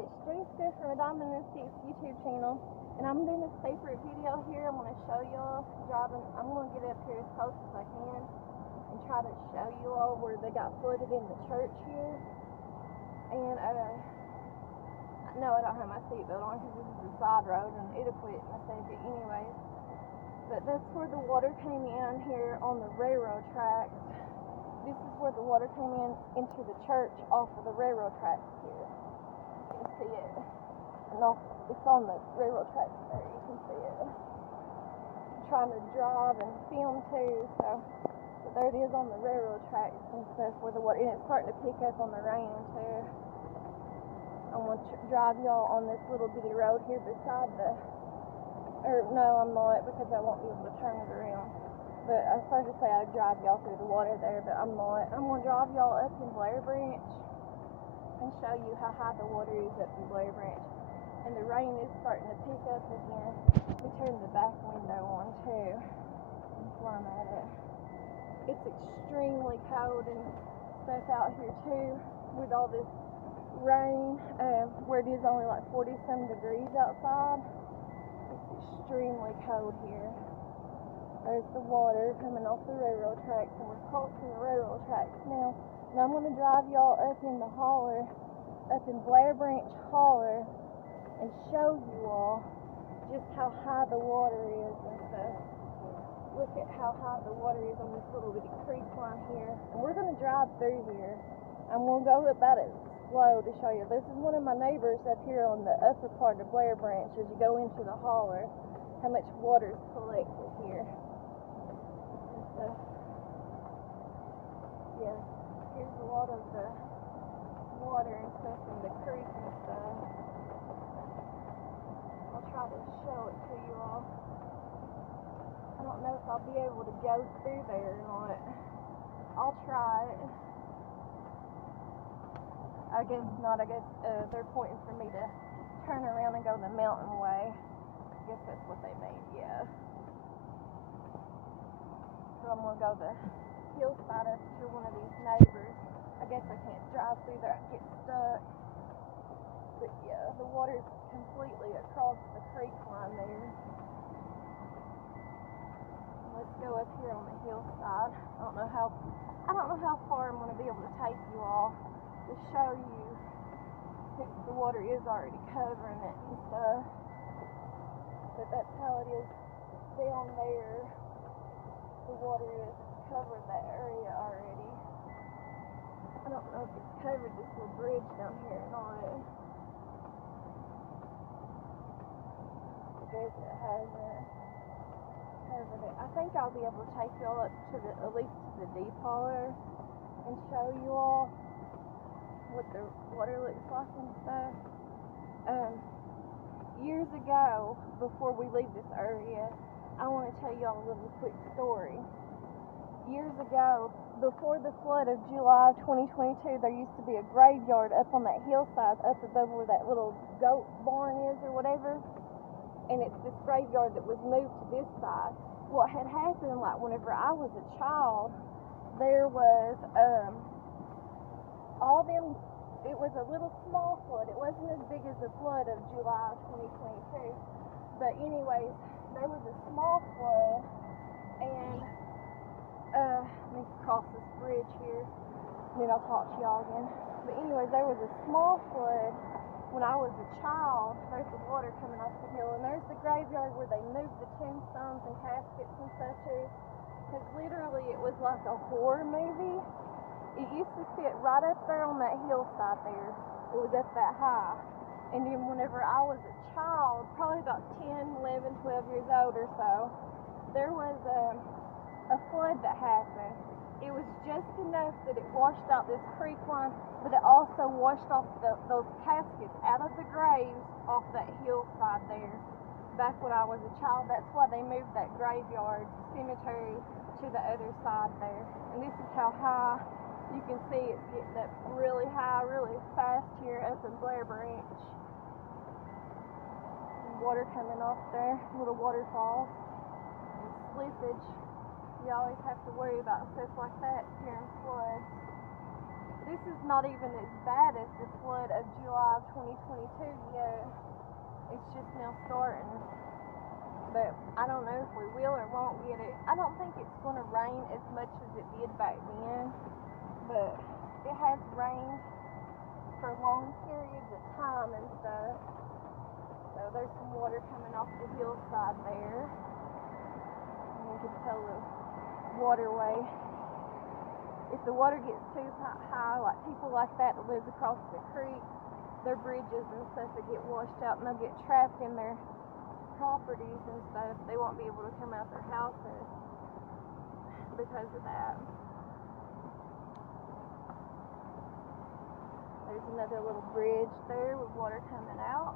it's Jessica from Diamond 6 YouTube channel, and I'm doing a separate video here. I'm going to show y'all driving. I'm going to get up here as close as I can and try to show you all where they got flooded in the church here. And no, I don't have my seatbelt on because this is a side road and it'll quit in a second anyways. But that's where the water came in here on the railroad tracks. This is where the water came in into the church off of the railroad tracks here. You can see it. And it's on the railroad tracks there. You can see it. I'm trying to drive and film too, so but there it is on the railroad tracks and stuff where the water, and it's starting to pick up on the rain too. I'm going to drive y'all on this little bitty road here beside the, or no, I'm not, because I won't be able to turn it around. But I started to say I'd drive y'all through the water there, but I'm not. I'm going to drive y'all up in Blair Branch and show you how high the water is up in Blair Branch. And the rain is starting to pick up again. Let me turn the back window on too. That's where I'm at it. It's extremely cold and stuff out here too with all this rain, where it is only like 40-some degrees outside. It's extremely cold here. There's the water coming off the railroad tracks, and we're crossing the railroad tracks now. And I'm going to drive y'all up in the holler, up in Blair Branch holler, and show you all just how high the water is and stuff. Look at how high the water is on this little bitty creek line here. And we're going to drive through here. I'm going to go about it slow to show you. This is one of my neighbors up here on the upper part of Blair Branch as you go into the holler, how much water is collected here. And stuff. Yeah, here's a lot of the water and stuff in the creek and stuff. I'll try to show it to you all. I don't know if I'll be able to go through there or not. I'll try it. I guess not. I guess they're pointing for me to turn around and go the mountain way. I guess that's what they made, yeah. So I'm going to go the hillside up to one of these neighbors. I guess I can't drive through there and get stuck. But yeah, the water's completely across the creek line there. Let's go up here on the hillside. I don't know how far I'm going to be able to take you all to show you, since the water is already covering it and stuff. But that's how it is down there. The water is covered that area already. I don't know if it's covered this little bridge down here or not. I guess it hasn't covered it. I think I'll be able to take y'all up to the, at least to the deep holler, and show you all what the water looks like and stuff. Years ago, before we leave this area, I want to tell y'all a little quick story. Years ago, before the flood of July of 2022, there used to be a graveyard up on that hillside up above where that little goat barn is or whatever. And it's this graveyard that was moved to this side. What had happened, like whenever I was a child, there was it was a little small flood. It wasn't as big as the flood of July of 2022. But anyways, there was a small flood, and let me cross this bridge here, and then I'll talk to y'all again. But anyways, there was a small flood when I was a child. There's the water coming off the hill, and there's the graveyard where they moved the tombstones and caskets and stuff to. Because literally it was like a horror movie. It used to sit right up there on that hillside there. It was up that high. And then whenever I was a child, probably about 10, 11, 12 years old or so, there was a flood that happened. It was just enough that it washed out this creek line, but it also washed off those caskets out of the graves off that hillside there. Back when I was a child, that's why they moved that graveyard cemetery to the other side there. And this is how high. You can see it's getting up really high, really fast here up in Blair Branch. Water coming off there, little waterfalls, and slippage. You always have to worry about stuff like that during floods. This is not even as bad as the flood of July of 2022 yet. It's just now starting. But I don't know if we will or won't get it. I don't think it's going to rain as much as it did back then, but it has rained for long periods of time and stuff. So there's some water coming off the hillside there. And you can tell the waterway. If the water gets too high, like people like that live across the creek, their bridges and stuff that get washed out, and they'll get trapped in their properties and stuff. They won't be able to come out their houses because of that. There's another little bridge there with water coming out.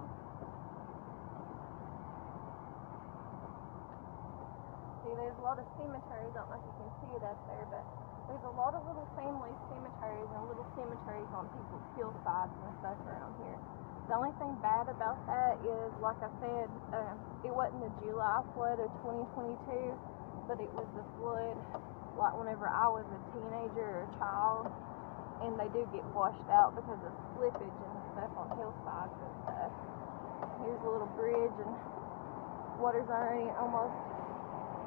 See, there's a lot of cemeteries. I don't know if you can see it up there, but there's a lot of little family cemeteries and little cemeteries on people's hillsides and stuff around here. The only thing bad about that is, like I said, it wasn't the July flood of 2022, but it was the flood like whenever I was a teenager or a child, and they do get washed out because of slippage and stuff on hillsides and stuff. Here's a little bridge, and water's already almost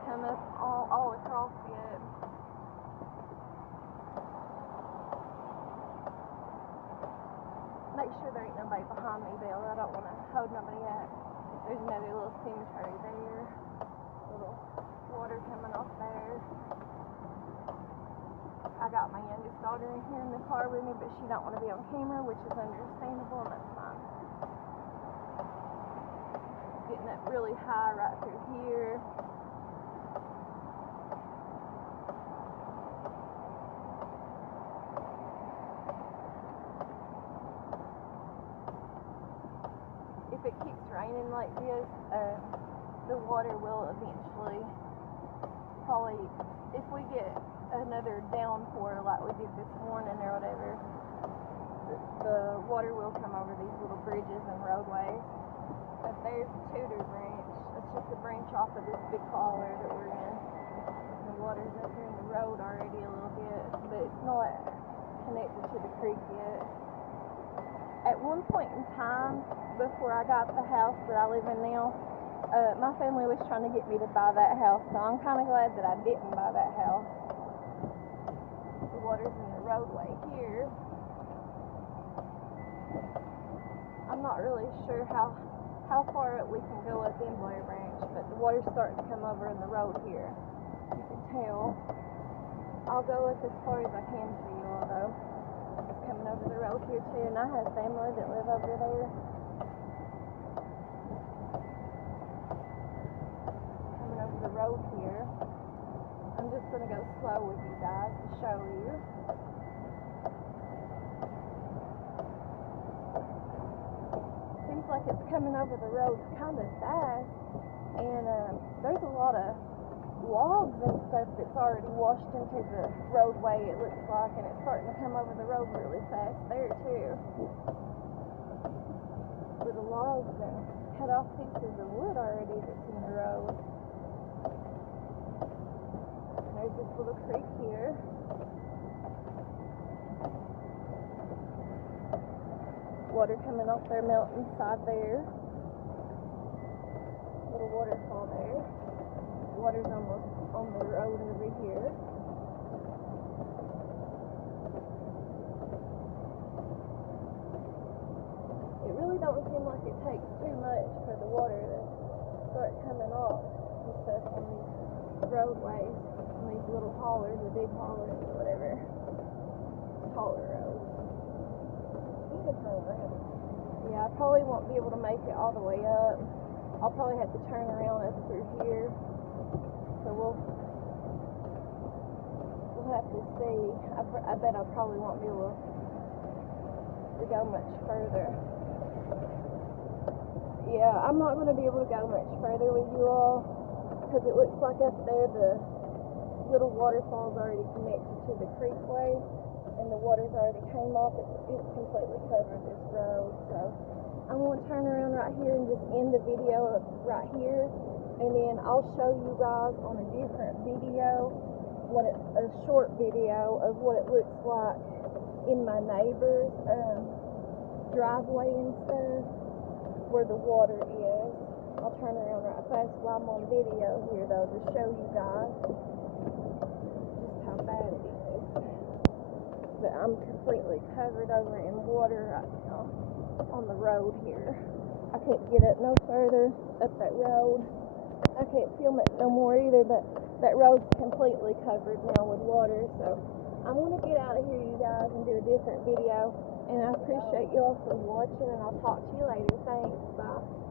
come up all across it. Make sure there ain't nobody behind me, Bill. I don't want to hold nobody up. There's another little cemetery there. Little water coming off there. I got my youngest daughter in here in the car with me, but she don't want to be on camera, which is understandable, and that's fine. Getting up really high right through here. If it keeps raining like this, the water will eventually, probably, if we get another downpour like we did this morning or whatever, the water will come over these little bridges and roadways. But there's Tudor Branch. It's just a branch off of this big holler that we're in. The water's up here in the road already a little bit, but it's not connected to the creek yet. At one point in time, before I got the house that I live in now, my family was trying to get me to buy that house, so I'm kind of glad that I didn't buy that house. The water's in the roadway here. I'm not really sure how far up we can go up in Blair Branch, but the water's starting to come over in the road here. You can tell. I'll go up as far as I can for you all, though. It's coming over the road here too, and I have family that live over there. Coming over the road here. I'm just going to go slow with you guys to show you. Seems like it's coming over the road kind of fast, and there's a lot of logs and stuff that's already washed into the roadway, it looks like, and it's starting to come over the road really fast there too. Little logs and cut off pieces of wood already that's in the road. And there's this little creek here. Water coming off their mountainside there. Little waterfall there. Water's almost on the road over here. It really don't seem like it takes too much for the water to start coming off and stuff on these roadways, on these little haulers or big haulers or whatever. Hauler roads. You can turn around. Yeah, I probably won't be able to make it all the way up. I'll probably have to turn around up through here. So we'll have to see. I bet I probably won't be able to go much further. Yeah, I'm not going to be able to go much further with you all because it looks like up there the little waterfall's already connected to the creekway and the water's already came off. It's completely covered this road. So I'm going to turn around right here and just end the video right here. And then I'll show you guys on a different video, a short video of what it looks like in my neighbors. driveway and stuff where the water is. I'll turn around right fast while I'm on video here though to show you guys just how bad it is. But I'm completely covered over in water right now on the road here. I can't get up no further up that road. I can't film it no more either, but that road's completely covered now with water. So I'm going to get out of here, you guys, and do a different video. And I appreciate you all for watching, and I'll talk to you later. Thanks. Bye.